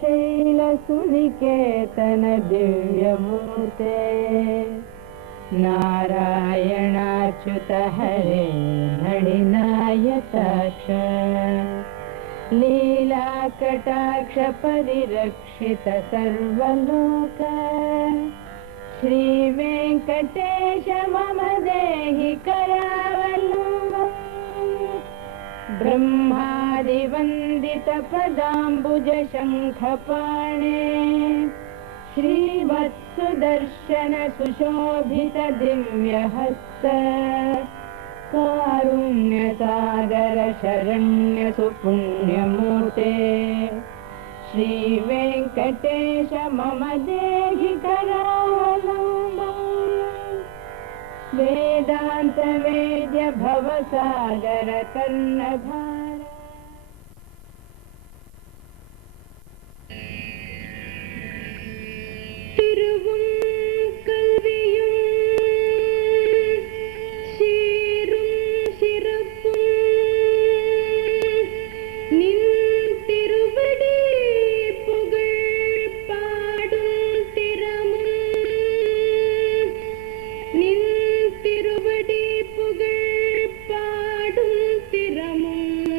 शैलसुनिकेतन दिव्यमूर्ते नारायणाच्युत हरे नडिनायताक्ष लीलाकटाक्ष परिरक्षित सर्वलोक श्रीवेङ्कटेश मम देहि करावलम्बम् ब्रह्मादिवन्दित पदाम्बुज शङ्खपाणे श्रीवत्सुदर्शन सुशोभित दिव्यहस्त कारुण्यसागर शरण्य सुपुण्यमूर्ते श्रीवेङ्कटेश मम देहि करावलम्बम् वेदान्त वेद्य भवसागर कर्णधार பாடும் திறமும்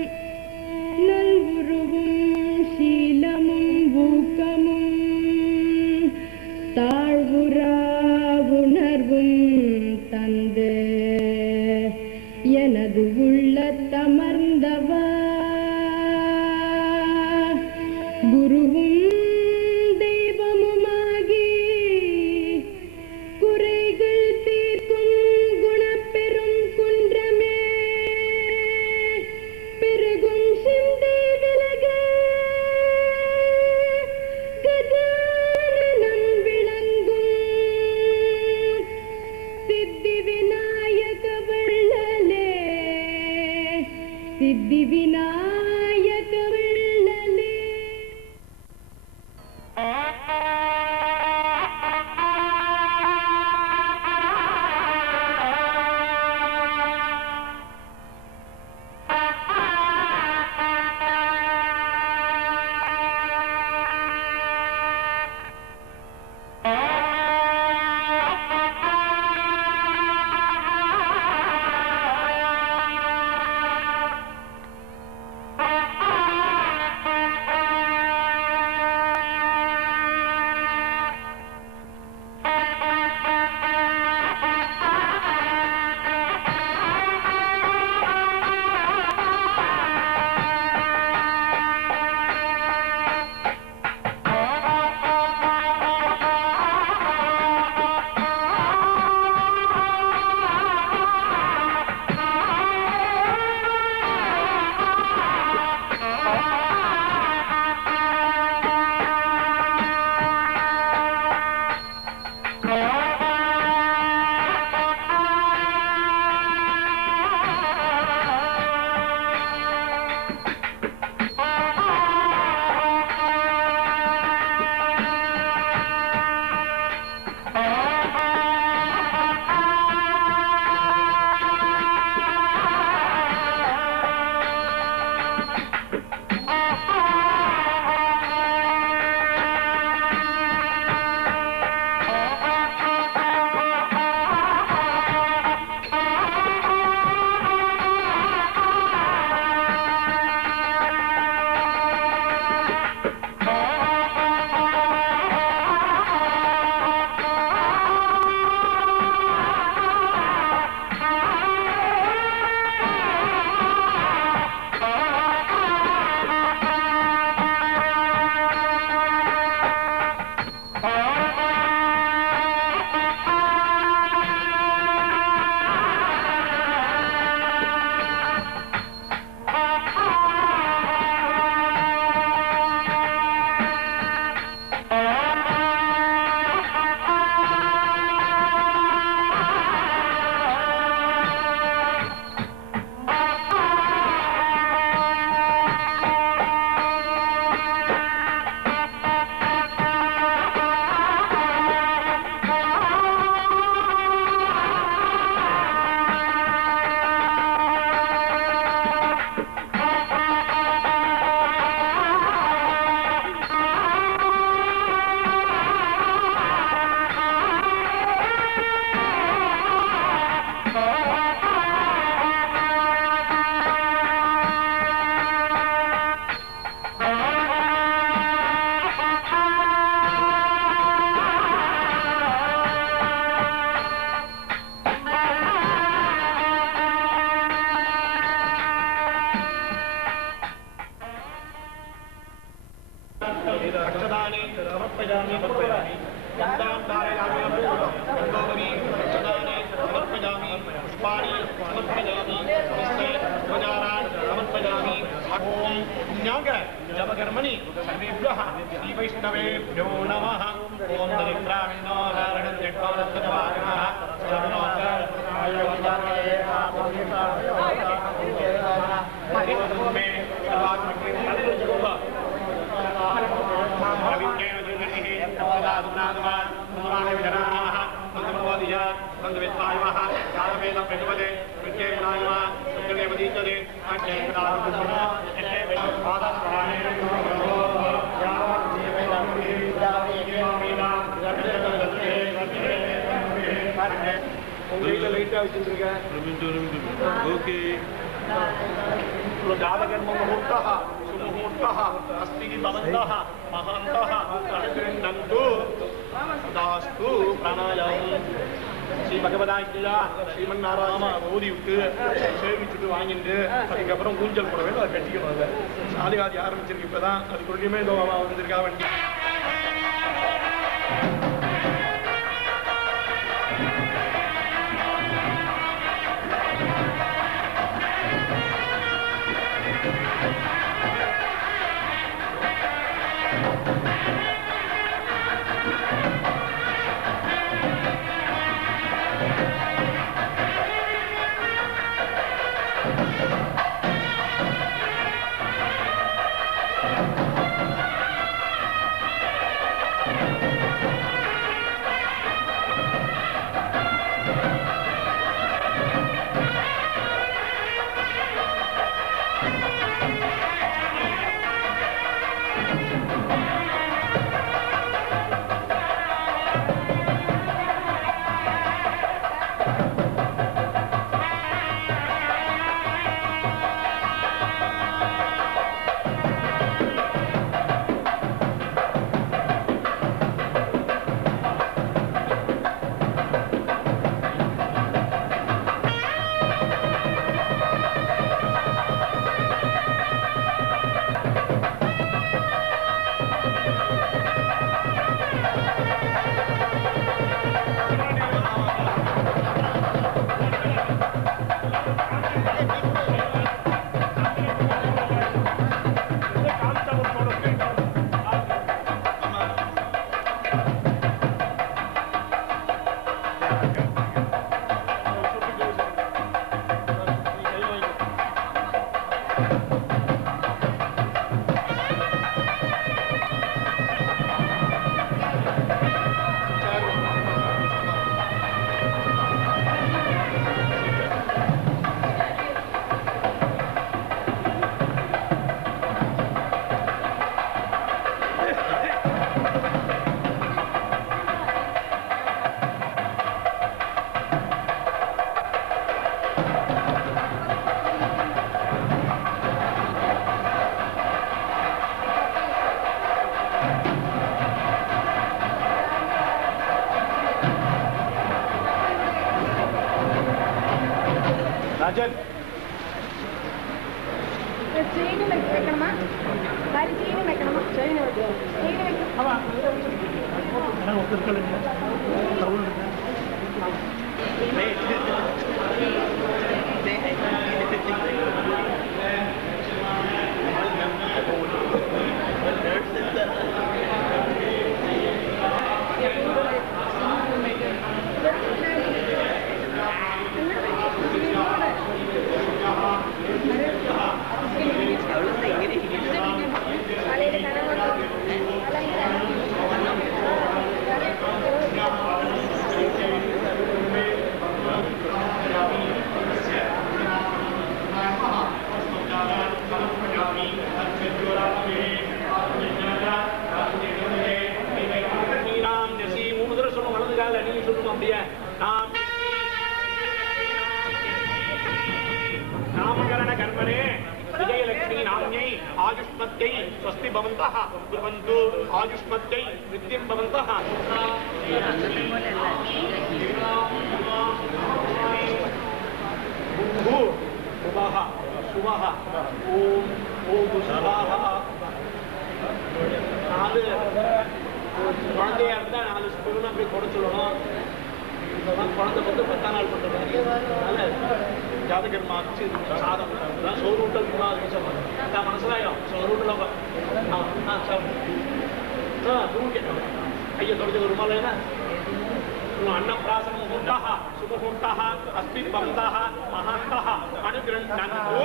समर्पयामि गन्धां धारयामि गन्धोदरी प्रदाने समर्पयामि पुष्पाणि समर्पयामि नमस्ते ध्वजारान् समर्पयामि ॐ पुण्याग जपकर्मणि सर्वेभ्यः श्रीवैष्णवेभ्यो नमः ॐ दरिद्राविन्नो नारायणं जग्वानन्दवागमः जातकर्ममुहूर्तः सुमुहूर्तः अस्ति भवन्तः महान्तः गृह्णन्तु दास्तु प्राणायामं ஸ்ரீ பகவதாய்யா ஸ்ரீமன்னாராயண ஓதி விட்டு சேவிச்சுட்டு வாங்கிட்டு அதுக்கப்புறம் ஊஞ்சல் போட வேண்டும். அதை கட்டிக்கணும். அதை சாலிகாதி ஆரம்பிச்சிருக்கு. இப்பதான் அதுக்குள்ளேயுமே இதோ வந்திருக்கா வண்டி. ராஜன் செயின் வைக்கணுமா? சாரி செயின் வைக்கணுமா? செயின் வைக்கணும். नामकरण कर्मणे विजयलक्ष्मी नाम्यै आयुष्मत्यै स्वस्ति भवन्तः कुर्वन्तु आयुष्मत्यै नित्यं भवन्तः शुभः शुभः ॐ ॐ शुभः குழந்தையா இருந்தா 4 ஸ்பூன் அப்படி கொடுத்துடணும். இப்பதான் குழந்தை வந்து 10ஆம் நாள் பண்ணுறது. அதனால ஜாதகர்மா வச்சு சாதம் சோறு ஊட்டல் அதுக்கு சொல்லுவாங்க. மனசிலாயிடும் சோறு ஊட்டல கையை தொடச்சு ஒரு மாலை अन्नप्राशन मुहूर्तः सुमुहूर्तः अस्ति भवन्तः महान्तः अनुगृह्णन्तु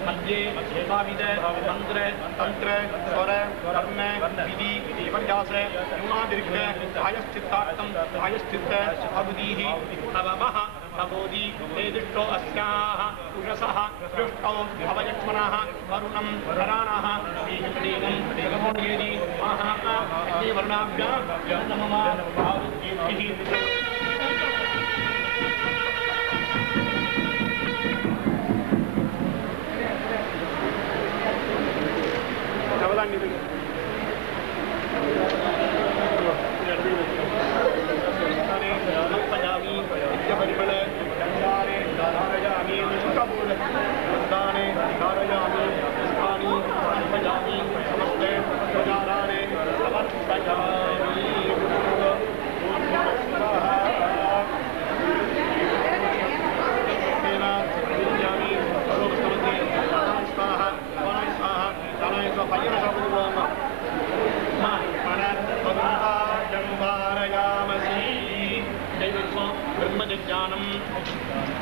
मध्ये मंत्र तंत्र स्वर कर्ण विधि विपर्यास न्यूनादीर्घ आयश्चित्तार्थम आयश्चित्त अबुधीः तवमः तबोधि तेदिष्टो अस्याः उषसः दृष्टौ अवयक्ष्मणः वरुणं कराणः दीनं जगमोन्येदि महाः अग्निवर्णाभ्यां नमः आरुद्येभिः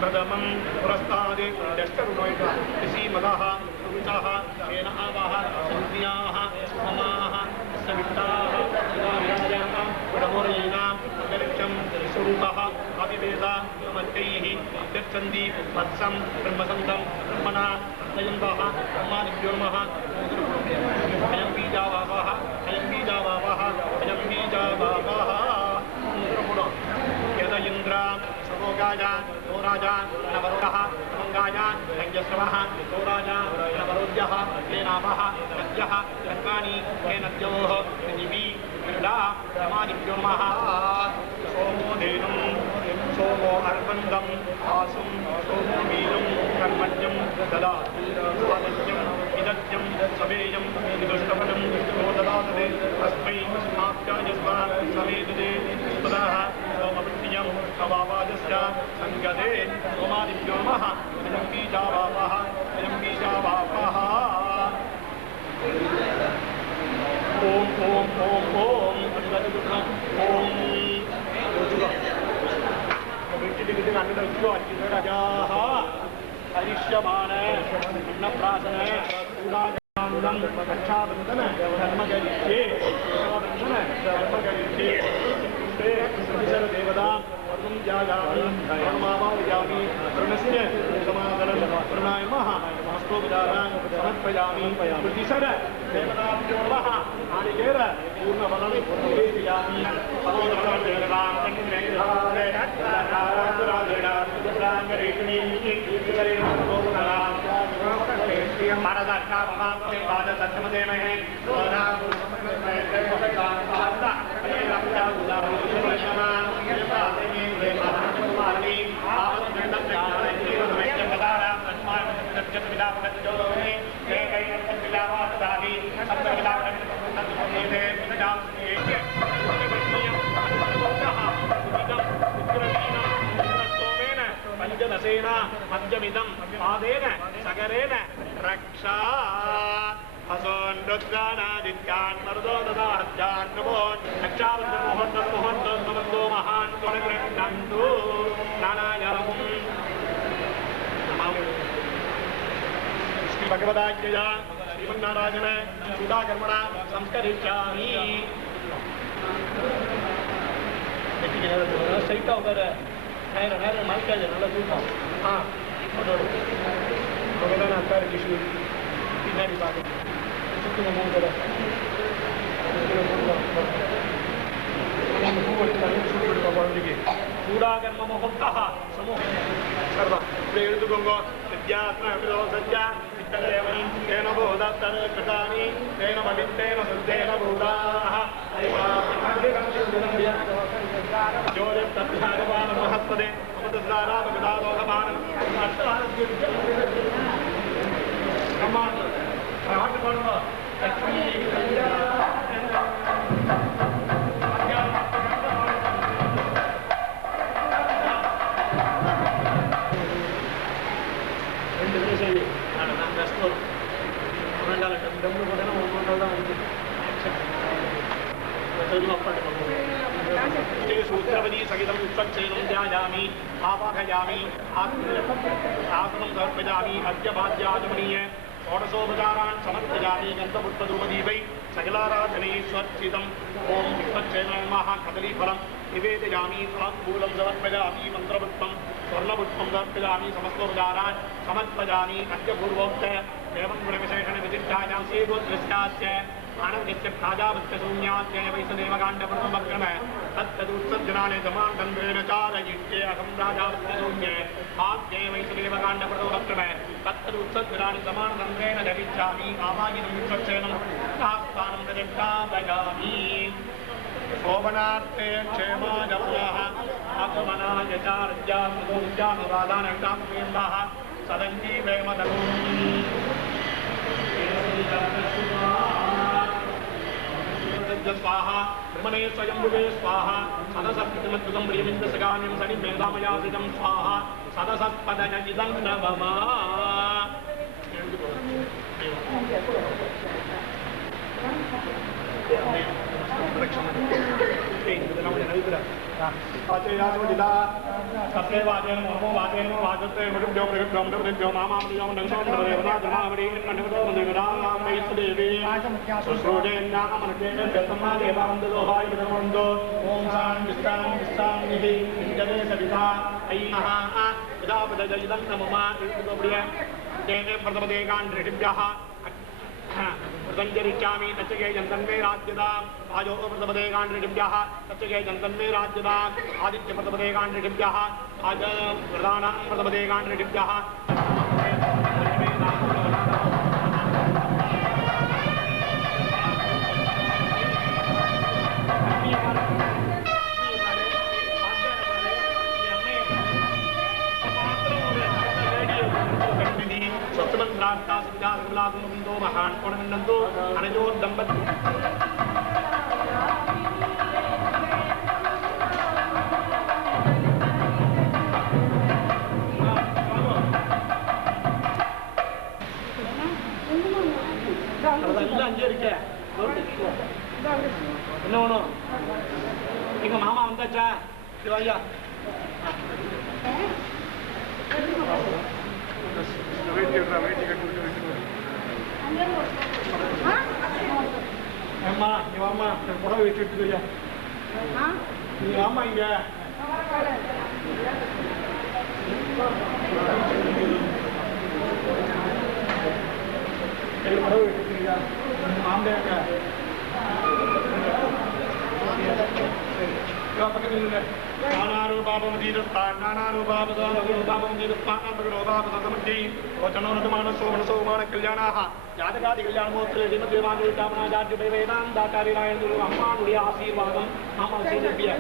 प्रथमं पुरस्तादे दष्टरुणोयः ऋषिमदः पुरुषः येन आवाः संज्ञाः ममाः सविताः विराजाः प्रमोरयीनां अन्तरिक्षं स्वरूपः अभिवेदा मत्यैः अभ्यर्चन्ति वत्सं ब्रह्मसन्तं ब्रह्मणा अर्थयन्तः ब्रह्मादिव्योमः अयं बीजावापः अयं बीजावापः अयं बीजावापः यद इन्द्र सवोगाया राजा नवरोधः मंगाया यज्ञस्रवः राजा नवरोध्यः लेनाभः नद्यः रत्नानि हे नद्योः पृथिवी क्रीडा समादिव्योमः सोमो धेनुं सोमो अर्पन्दम् आसुं सोमो वीरं कर्मण्यं ददातु आदित्यं इदत्यं सवेयं विदुष्टपदं यो ददातु तस्मै आप्यायस्वा समेदुदे तदाः सोमवृत्तियं अवावादस्य संगते सोमादिव्योमः अयं बीजावापः अयं बीजावापः ओम ओम ओम ओम ओम राजाः हरिष्यमान अन्नप्राशन रक्षाबंधन धर्मगरिष्ये देवता जायामि कर्मावायामि प्रणस्य समादरं प्रणामः हस्तोपचारान् समर्पयामि प्रतिशर देवताभ्यो नमः आदिकेर पूर्णफलं निवेदयामि अवोदरां कण्ठेन्द्रारे राजराजराजराङ्गरेखणी कीर्तिकरेण गोपकलां भारताख्यापमाप्ते पादसत्यमदेमहे पंचदशेन मध्यमिदं पादेन सगरेण रक्षा हसोन् रुद्रानादित्यान् मरुदो ददात्यान् नमोन् रक्षाबन्धमोहन्दो महान् त्वनगृह्णन्तु नानायहम् श्री भगवदाज्ञया श्रीमन्नारायण सुधाकर्मणा संस्करिष्यामि सहित होकर நேரம் மல்காஜ் நல்லா தூக்கம் தான் அத்தாரு கிஷு பின்னாடி பார்க்க சுற்றுங்க 3 தடவை பூ எடுத்து சூடு கொடுப்பா குழந்தைக்கு சூடாகர்ம முகத்தா சமூகம் சர்வா இப்படி எழுதுக்கோங்க. வித்யாத்ம சத்யா சித்ததேவனி தேன போதத்தர கிருதானி தேன பவித்தேன சுத்தேன பூதாக ஜோதி தத்யாகவான மஹத்பதே அமதஸ்தாராமகதாலோகமானம் அம்மா பாட்டு பாடுங்க. லக்ஷ்மி सूत्रवती सहितम् उत्सक्षेणं ध्यायामि आवाहयामि आसनं समर्पयामि अर्घ्यपाद्याचमनीय षोडशोपचारान् समर्पयामि गन्धपुष्पधूपदीपै सकलाराधनैश्वर्चितम् ॐ उत्सक्षेणं कदलीफलं निवेदयामि ताम्बूलं समर्पयामि मन्त्रपुष्पं स्वर्णपुष्पं समर्पयामि समस्तोपचारान् समर्पयामि अर्घ्यपूर्वोक्त एवं गुणविशेषणविशिष्टायां श्रीगोत्रस्यास्य आनन्दस्य प्राजापत्यशून्यास्य वैसदेवकाण्डप्रथमक्रम तत्तदुत्सर्जनानि समान्तन्द्रेण चारयिष्ये अहं प्राजापत्यशून्ये आद्ये वैसदेवकाण्डप्रथमक्रम तत्तदुत्सर्जनानि समान्तन्द्रेण जगिच्छामि आवाहिनं उत्सक्षेणं स्थानं प्रजष्टापयामि शोभनार्थे क्षेमाय पुनः आगमनाय चार्यानुवादानकाम्येन्द्रः सदञ्जीवेमदगुम् स्वाहा ब्रह्मणे स्वयंभुवे स्वाहा सदसत्पदमद्भुतं प्रियमिन्द्रसगाम्यं सनिमेधामयासितं स्वाहा सदसत्पदजनिदं नवमा सत्यवादेन नमो वादेन वादते मरुभ्यो प्रभ्यो मरुभ्यो मामामृयो नमो देवनादनामरि नमो देवनाम वैष्णदेवी सुश्रोजेन्नामनकेन दत्तमा देवावन्दोहाय विदमन्दो ओम शान्ति जने सविता ऐनः प्रजापदजयिदं नमः इति तेने प्रथमदेकाण्ड्रिभ्यः प्रसञ्चरिष्यामि तच्चके जन्तन्मे राज्यदाम् आयो प्रथमदेकाण्ड्रिभ्यः तच्चके जन्तन्मे राज्यदाम् आदित्य प्रथमदेकाण्ड्रिभ्यः आज प्रधानां प्रथमदेकाण्ड्रिभ्यः स्वच्छमन्त्रार्थासिद्धासकलागुणबिन्दो महान् कोणमिन्दो अनयोर्दम्पति அங்கே இருக்க என்ன வேணும் எங்க மாமா வந்தாச்சா சிவாயா அம்மா நீ வாமா புடவை வச்சு விட்டுயா நீ வாமா இங்க புடவை வச்சுருக்கியா ஆம்பளையாங்க பக்கத்தில் இல்லை नानारूपापं जीवस्तान् नानारूपापदानरूपापं जीवस्तान्नमग्रोपापदमन्ति वचनोनतमानसोमनसोमानकल्याणाः जातकादिकल्याणमोत्रे श्रीमद्देवाङ्गेतामनाचार्यवेदान्ताचार्यरायणगुरु अम्मानुடைய ஆசீர்வாதம் ஆமாசீர்வதிய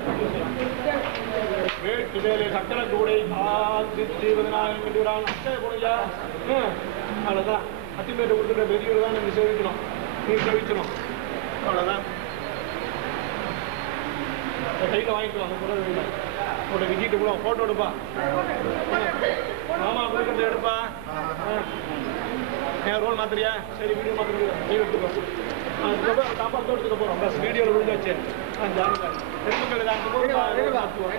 வேட்டுதலே சக்கர கூடை ஆல் ஜீவனாயம் விடுறான் அக்கறை கூடையா அவ்வளோதான் அத்திமேட்டு கொடுத்துட்ட பெரியவர் தான் நீங்கள் சேவிக்கணும் நீங்கள் சேவிக்கணும் அவ்வளோதான் கையில் வாங்கிட்டு வாங்க கூட உங்களோட விஜிட்டு கூட ஃபோட்டோ எடுப்பா ஆமாம் கொடுக்கறது எடுப்பா என் ரோல் மாத்திரியா சரி வீடியோ மாத்திரியா நீ எடுத்துக்கோ அதுக்கப்புறம் சாப்பாடு எடுத்துக்க போகிறோம் பஸ் வீடியோவில் விழுந்தாச்சு ஜாலியாக பெருமக்கள் இதாக போது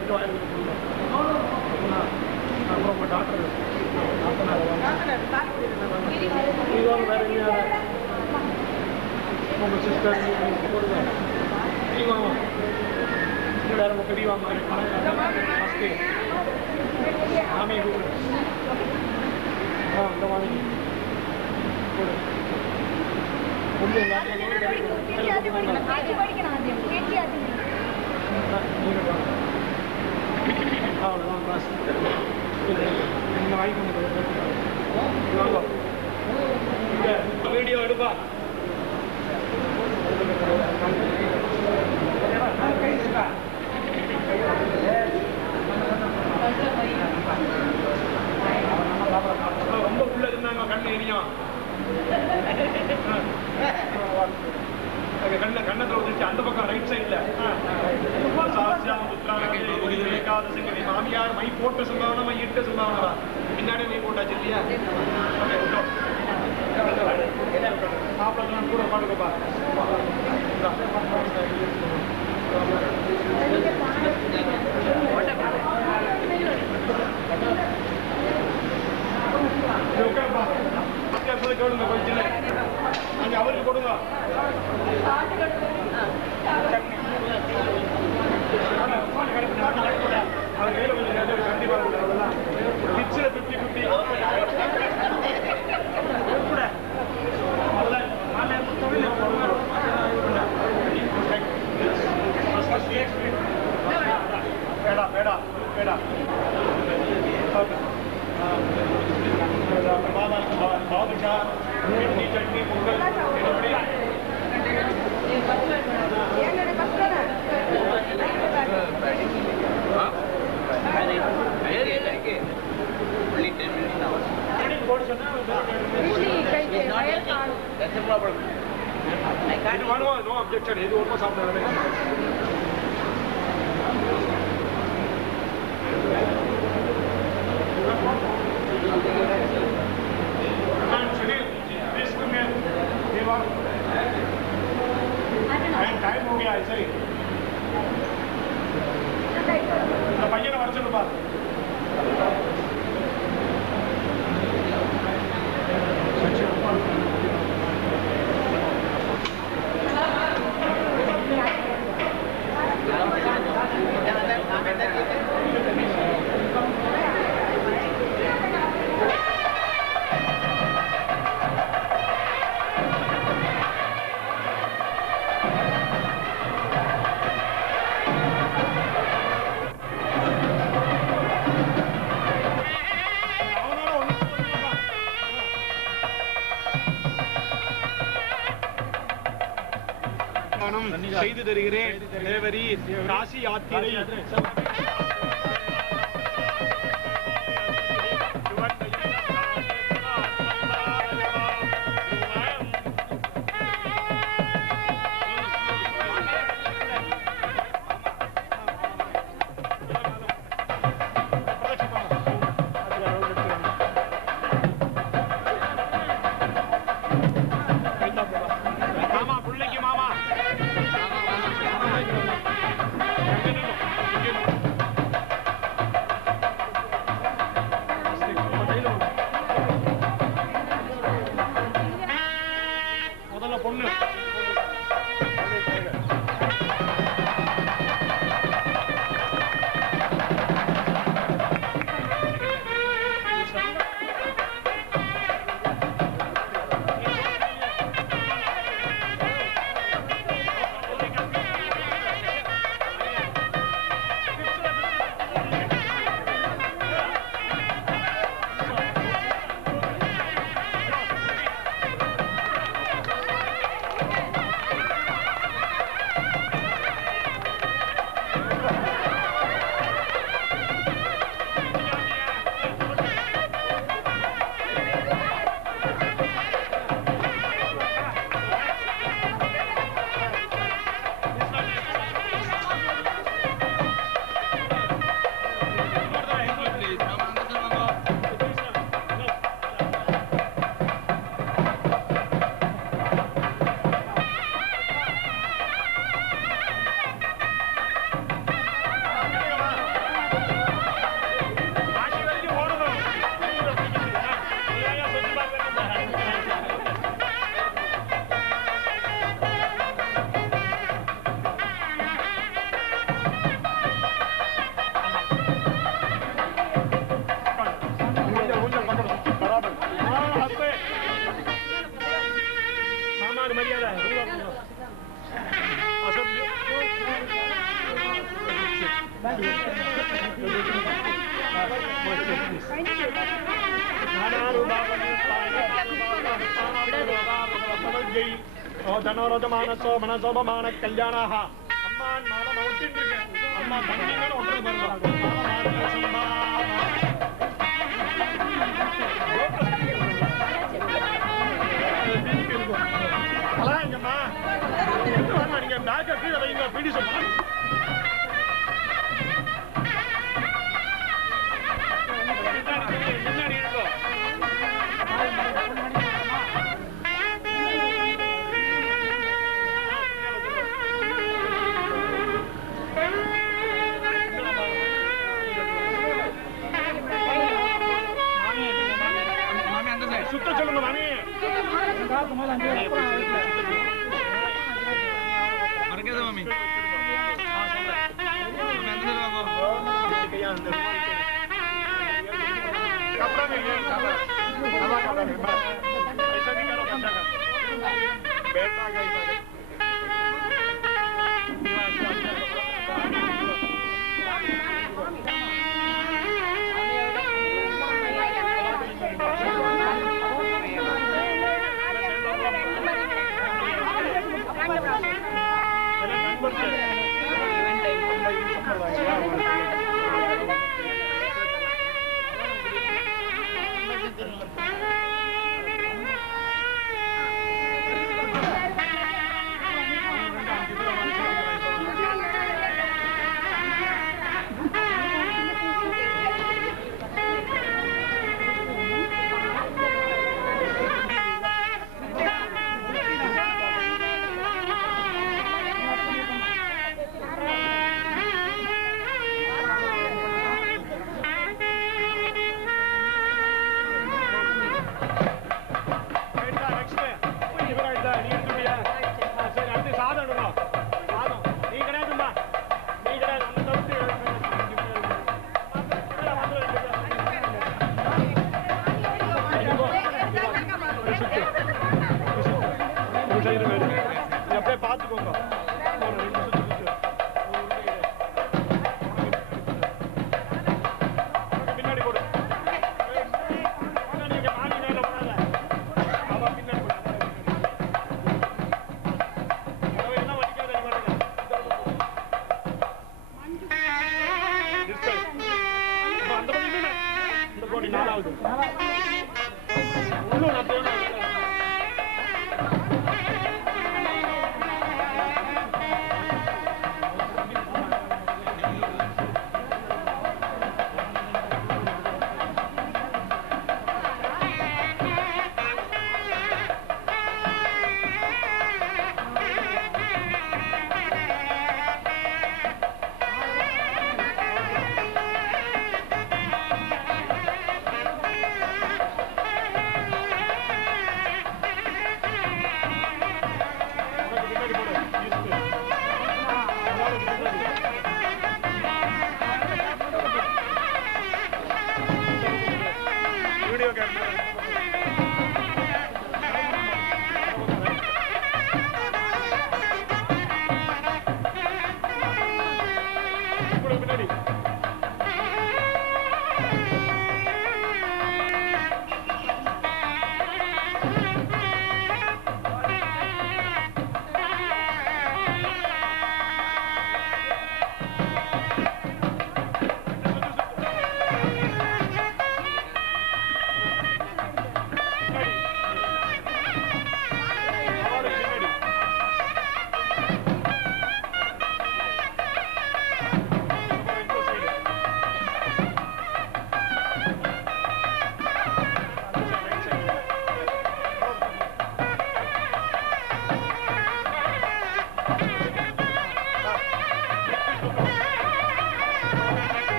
எடுத்து வாங்கி அப்புறம் உங்கள் டாக்டர் இதுவும் வேறு எங்கேயா உங்கள் சிஸ்டர் நீங்கள் வாங்க வேறு உங்கள் பெரியவாங்க ஃபஸ்ட்டு மாமியை கூப்பிடு இந்த மாதிரி வீடியோ எடுப்பா ரொம்ப உள்ள இருந்தாங்க கண்ணு எரியும் கண்ணை தோதிச்சு அந்த பக்கம் ரைட் சைட்ல மாமியார் மை போட்டு சொன்னாங்கன்னா மை இட்டு சொன்னாங்களா பின்னாடி மை போட்டாச்சு இல்லையா சாப்பிட கூட பாடுங்கப்பா கேளுங்க கொஞ்சம் அங்கே அவருக்கு கொடுங்க கிச்சல 50-50 பேடா பேடா பேடா பாதுஷா இட்லி சட்னி பொங்கல் no objection. இது ஒன்றும் சாப்பிட टाइम हो गया ऐसे ही பையனை வர சொல்லுப்பா செய்து தருகிறேன் தேவரி காசி யாத்திரை தெரியாத மனசோபமான கல்யாணாக அம்மான் மாலை மவுத்தின்னு இருக்கு அம்மா தண்ணீங்கன்னு ஒன்றை எங்கம்மா நீங்க பேக்க கீழே வைங்க பிடி சொல்லுங்க சுத்த சொல்லுங்க மாமி மறக்காத மாமி பார்த்துக்கோங்க பின்னாடி போடு நீங்க மாடி மேல போடாத அவ பின்னாடி போடு என்ன வலிக்காத அந்த பக்கம் இந்த கோடி நாலாவது உள்ள நான்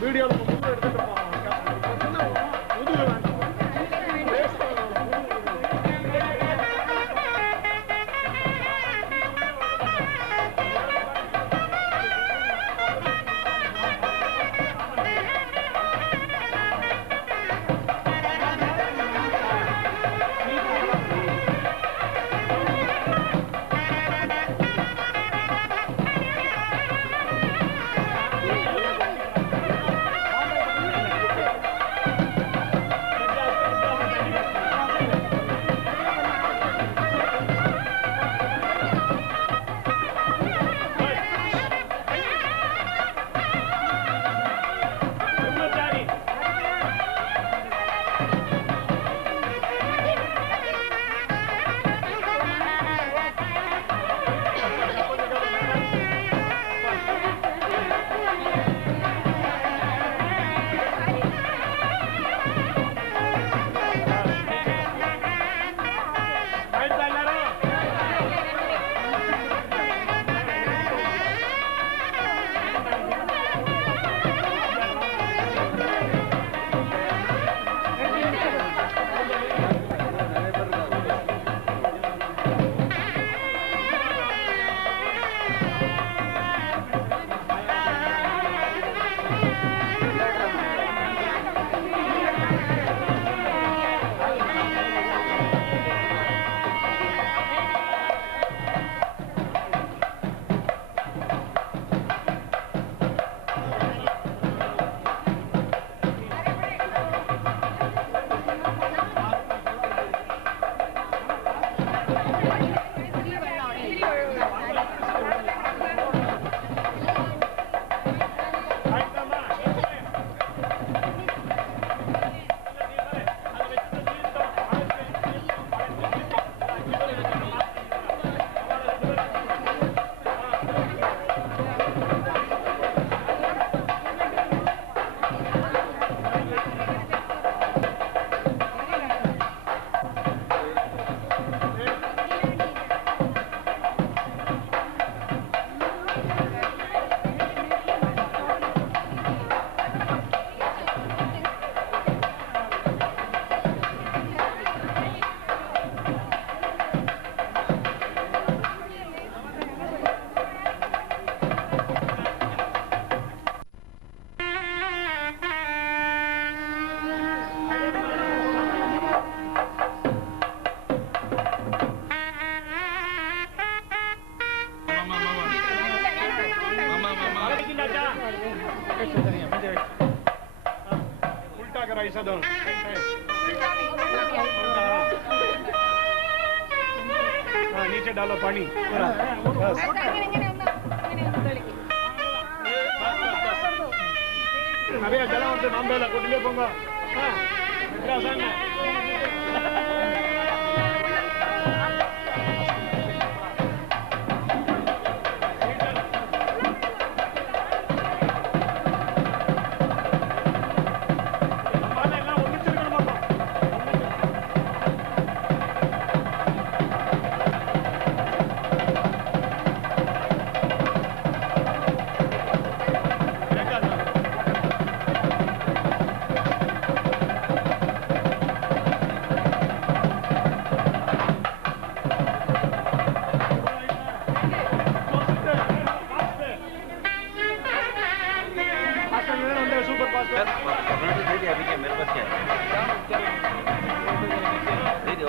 வீடியோவில் முதுகு எடுத்துட்டு போவாங்க முதுகு வேண்டாம் उल्टा करायचा दोन हाँ नीचे डालो पानी बस अरे जला उनसे नाम डाला कुटिले पोंगा हाँ इतना आसान है पास कमेंट दे दिया अभी क्या मेरे पास क्या है दे दो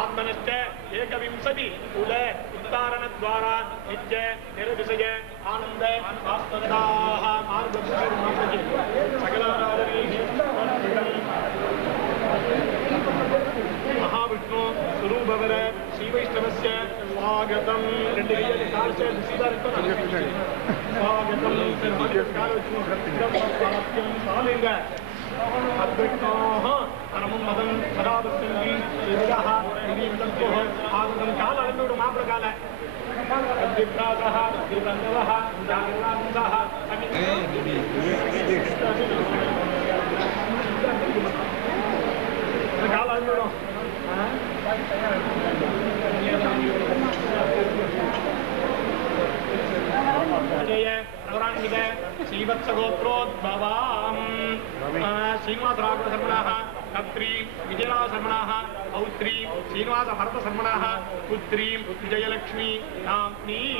आत्मनश्च एकविंशति कुले उत्तारण द्वारा नित्य निर्विषय आनंद आस्पदाः महाविष्णु स्वरूपवर श्री वैष्णवस्य स्वागतम स्वागतम अद्वैताः परमं मदं सदा दस्यन्ति शिवः श्रीमन्तोः आगतं काल अनन्तरं माप्रकाल अद्विप्रातः अद्विबन्धवः जागरणान्तः काल अनन्तरं जय पुराणिक श्रीवत्सगोत्रोद्भवाम् श्रीनिवासराघवशर्मणः कत्रीं विजयराघवशर्मणः पौत्रीं श्रीनिवासभरतशर्मणः पुत्रीं विजयलक्ष्मी नाम्नीं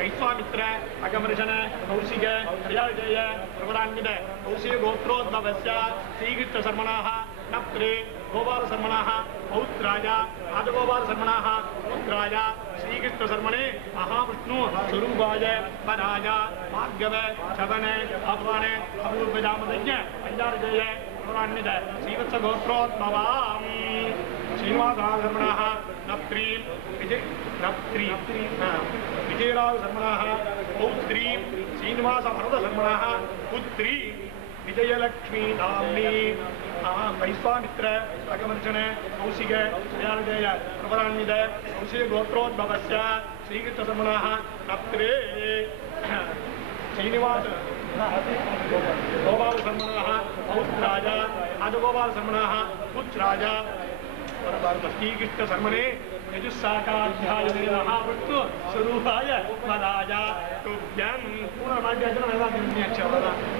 वैश्वामित्र अगमर्षण कौशिक जय प्रवरान्वित कौशिकगोत्रोद्भवस्य श्रीकृष्णशर्मणः नप्त्रे गोपालशर्मणः पौत्राय आदगोपालशर्मणः पुत्राय श्रीकृष्णशर्मणे महाविष्णु स्वरूपाय पराय भार्गव शवन आह्वान अपूर्वजामदज्ञ पंचाजय पुरान्वित श्रीवत्सगोत्रोद्भवाम् श्रीनिवासशर्मणः नप्त्रीं विजयराघवशर्मणः पौत्रीं श्रीनिवासभरतशर्मणः पुत्री विजयलक्ष्मी नाम्नी वैश्वामित्र अगमर्षण कौशिक जय प्रवरान्वित कौशिकगोत्रोद्भवस्य श्रीकृष्णशर्मणः नप्त्रे श्रीनिवास गोपालशर्मणः पौत्राय आदगोपालशर्मणः पुत्राय श्रीकृष्णशर्मणे यजुस्साकाध्याय महाविष्णु स्वरूपाय पदाय तुभ्यं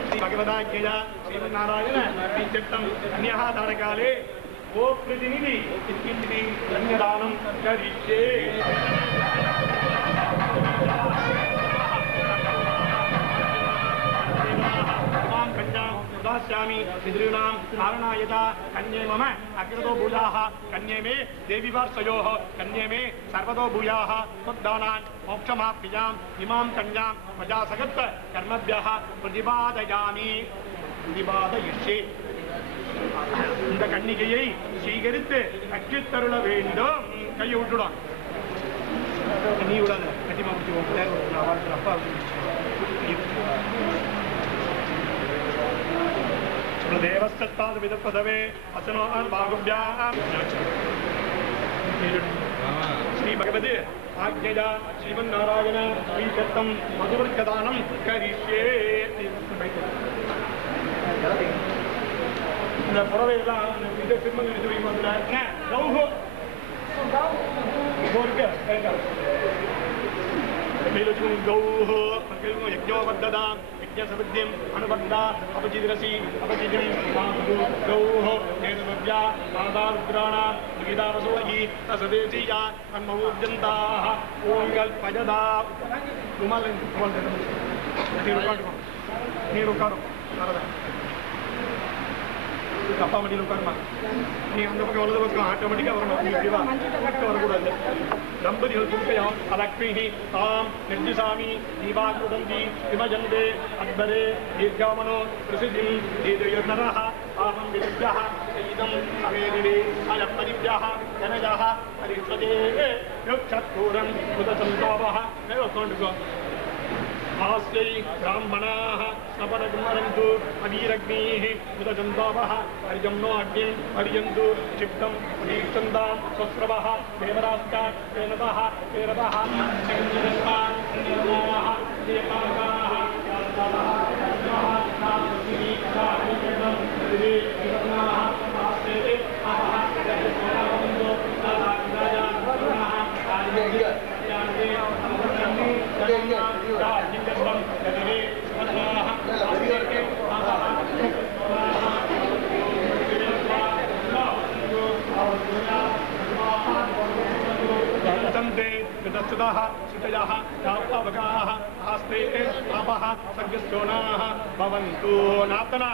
श्री भगवदाज्ञया श्रीमन्नारायण श्रीचित्तम् अन्यः दानकाले वो प्रतिनिधि इत्किञ्चित् अन्यदानं करिष्ये उदास्यामि पितॄणां कारणायता कन्ये मम अग्रतो भूयाः कन्ये मे देवी वार्षयोः कन्ये मे सर्वतो भूयाः तद्दानान् मोक्षमाप्तियाम् इमां कन्यां मजा सगत्व कर्मभ्यः प्रतिपादयामि प्रतिपादयिष्ये இந்த கன்னிகையை ஸ்வீகரித்து கற்றுத்தருள வேண்டும். கையை விட்டுடும், நீ விடாத, கட்டிமா பிடிச்சி அப்பா देवस्तत्ताद विदपदवे असनोन बाहुभ्यां श्री भगवते आज्ञया श्रीमन्नारायण श्रीचत्तं मधुवर्कदानं करिष्ये. இந்த புறவையெல்லாம் இதை திரும்ப எடுத்து வைக்க கௌஹோ கௌஹோ யஜ்ஞோபத்ததாம் यज्ञसमिद्धिं अनुबद्धा अपचिदिरसि अपचिदिं गौः दिव्या मादारुद्राणा विगिदावसोहि तसदेशीया अन्मवोद्यन्ताः ॐ कल्पयदा ನೀರು ಕಾಡು ನಾರದ ಅಪ್ಪ ಮಡಿಲು ಕರ್ಮ ನೀ அந்த பக்கம் வலது பக்கம் ஆட்டோமேட்டிக்கா வரணும் நீங்க வரக்கூடாது தம்பதிகள் துர்க்கையா அலக்ஷ்மி தாம் நிர்திசாமி தீபாகுடந்தி விமஜந்தே அக்பரே தீர்காமனோ பிரசித்தி தீர்யர்ணரः ஆஹம் விருத்தः இதம் அவேதிவே அலப்பதிவ்யः ஜனஜः பரிஷ்வதே யோக்ஷத்பூரம் உதசந்தோபः நேவக்கொண்டுகோ आस्यै ब्राह्मणाः स्नपनकुमरन्तु अवीरग्नीः उदजन्तावः अर्यम्नो अग्निं अर्यन्तु क्षिप्तं प्रतीक्षन्तां स्वस्रवः देवरास्तात् तेनतः तेरतः सिंहदत्तान् निर्माः देवागाः विदस्तुतः सुतयः यावकाः आस्ते आपः सर्गस्योनाः भवन्तु नातना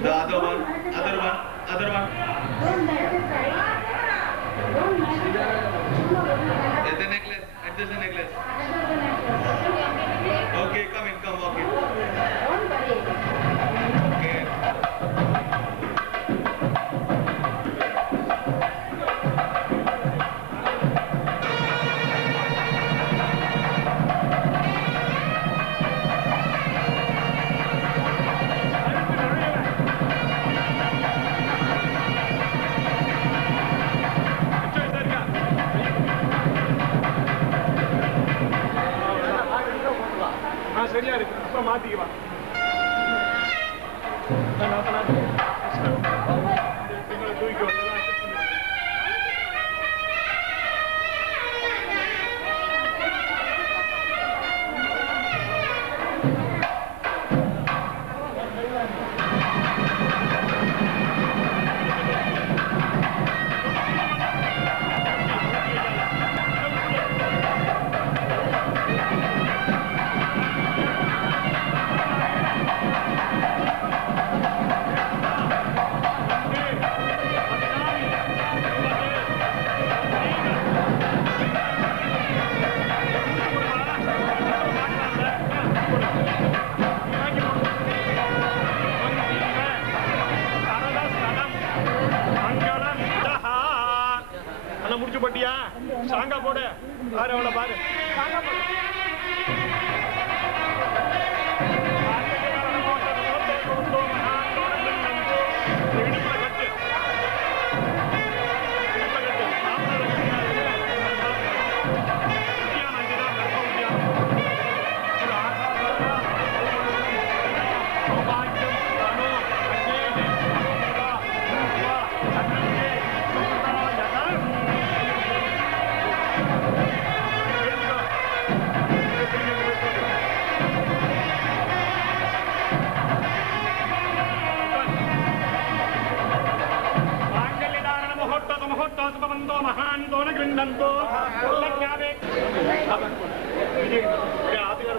The other one. Get the necklace. Adjust the necklace. Okay, come, walk in. നിങ്ങൾ തൂക്കിക്കോ முடிச்சு போட்டியா சாங்கா போடு பாரு அவளை பாரு சாங்கா போடு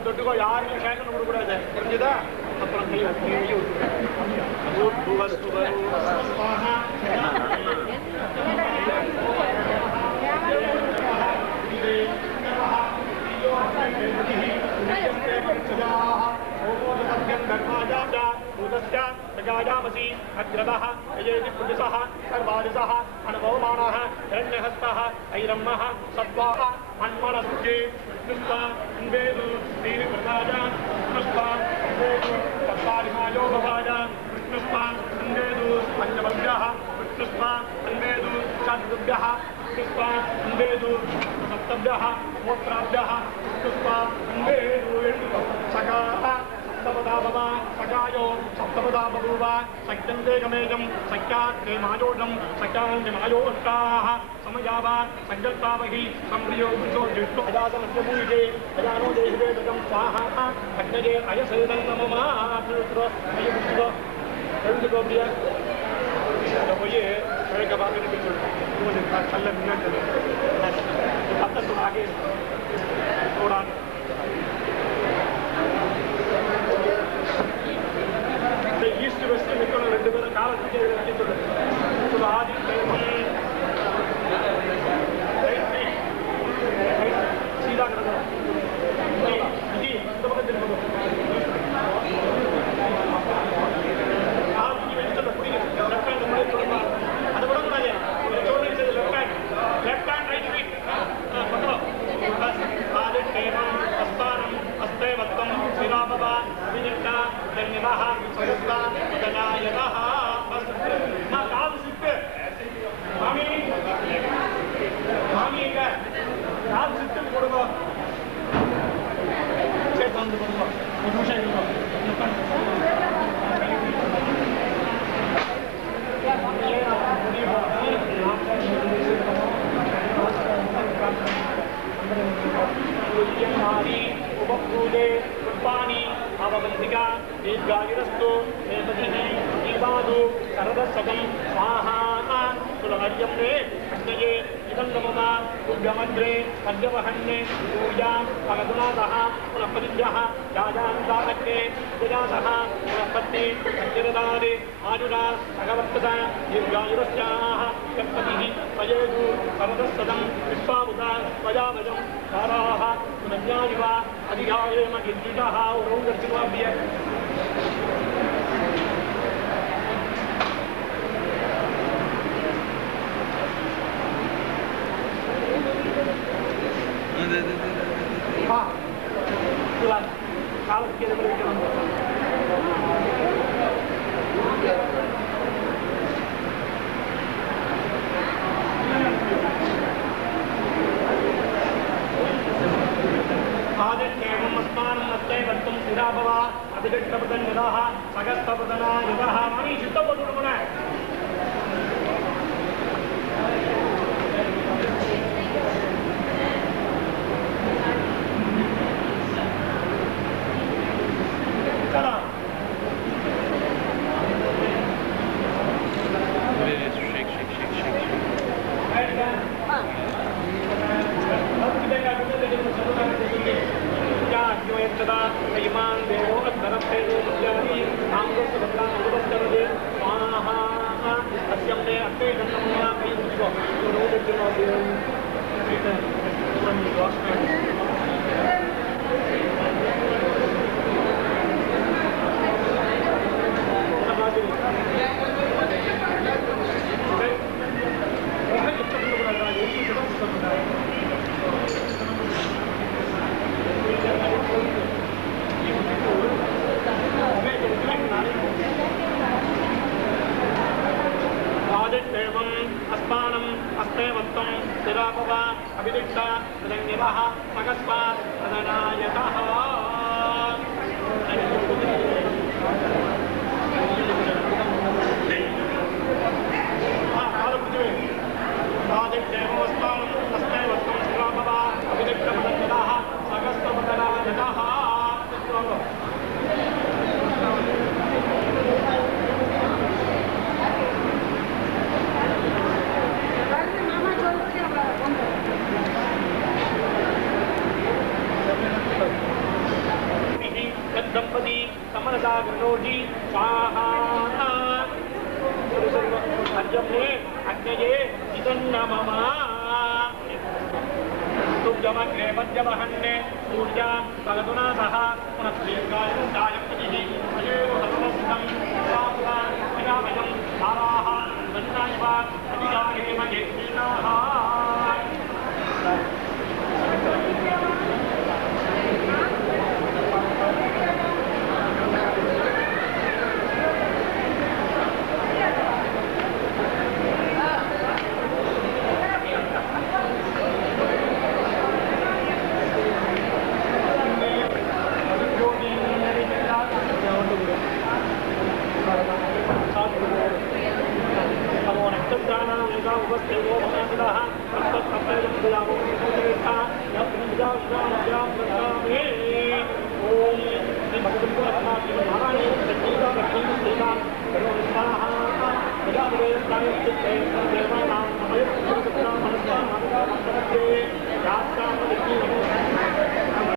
தொட்டுக்கோ யாருக்கும் கேட்கணும் கொடுக்கூடாது புரிஞ்சுதா அப்புறம் प्रजायामसि अग्रदः यजेति पुरुषः सर्वादिशः अनुभवमानः हिरण्यहस्तः ऐरम्मः सत्त्वाः मन्मनस्ये विष्णुस्ता इन्वेदु श्रीप्रसादा विष्णुस्ता इन्वेदु सत्त्वादिमायो भवाय विष्णुस्ता इन्वेदु पञ्चभव्यः विष्णुस्ता इन्वेदु षड्भ्यः विष्णुस्ता इन्वेदु सप्तभ्यः मोत्राभ्यः विष्णुस्ता इन्वेदु सकाः सप्तपदा भवा सकायो सप्तपदा बभूव सख्यन्ते गमेजं सख्यात्ते मायोजं सख्यान्ते मायोष्टाः समयावा सङ्कल्पावहि संप्रियो पुरुषो जिष्णु अजातमस्य भूयिते अजानो देहिते तजं स्वाहा अग्नये अयसेदं नमः पुरुषो अयपुरुषो எழுந்துக்கோ அப்படியா அதை போய் கிழக்க பார்த்துட்டு கொஞ்சம் கல்ல முன்னாடி பத்தத்தோட ஆகே ஓடாது ஈஸ்ட் வெஸ்ட் நிற்கணும் ரெண்டு பேரும் காலத்துக்கு வைக்க ஆதி சீதா கிடக்கணும் இது இந்த பக்கம் திரும்பணும் அது கூட கூடாது லெஃப்ட் ஹேண்ட் ரைட் ஃபீட் ஆதித்யேவம் அஸ்தானம் அஸ்தேவத்வம் ஸ்ரீராமவ விஜிட்டா தன்யவஹ சயுக்தா தனாயவஹ மா கால் சிட்டு மாமி மாமிங்க கால் சிட்டு கொடுங்க சரி வந்து கொடுங்க ஒரு நிமிஷம் उपपूजे पुष्पाणि अववन्तिका दीर्घायुरस्तु हेमतिः जीवादु शरदशतं स्वाहा कुलहर्यं मे अग्नये इदं नमः दुर्गमन्त्रे पद्यवहन्ये पूजां भगवनाथः पुनःपतिभ्यः राजान्तारके जजातः पुनःपत्ति सत्यरदारे आजुरा भगवत्पदा दीर्घायुरस्याः गणपतिः अजेदु शरदशतं विश्वामुता प्रजावजं ताराः पुनर्ज्ञानिव अधिकारेम गिद्धितः उरौ दर्शिवाभ्य आदित्येवम् अस्मानम् अस्मै वक्तुं सिराभवा அபிதிக்தபதன்யதாः சகஸ்தபதனாயதாः மணி சித்த போட்டு விடுங்க. अभिदिष्टा तदन्यवः सकस्वा तदनायतः दंपति समरदा गणोजी स्वाहा अर्जम्ने अग्नये इदन्नमम तुभ्यमग्रे पद्यवहन्ने सूर्या भगतुना सह पुनः दीर्घायुर्दायपतिः अयेव सर्वस्तं स्वाहा विरामयं धाराः वन्नायव अभिगाहेम यज्ञिनाः उपस्थितो भवनादिनः तत्तत्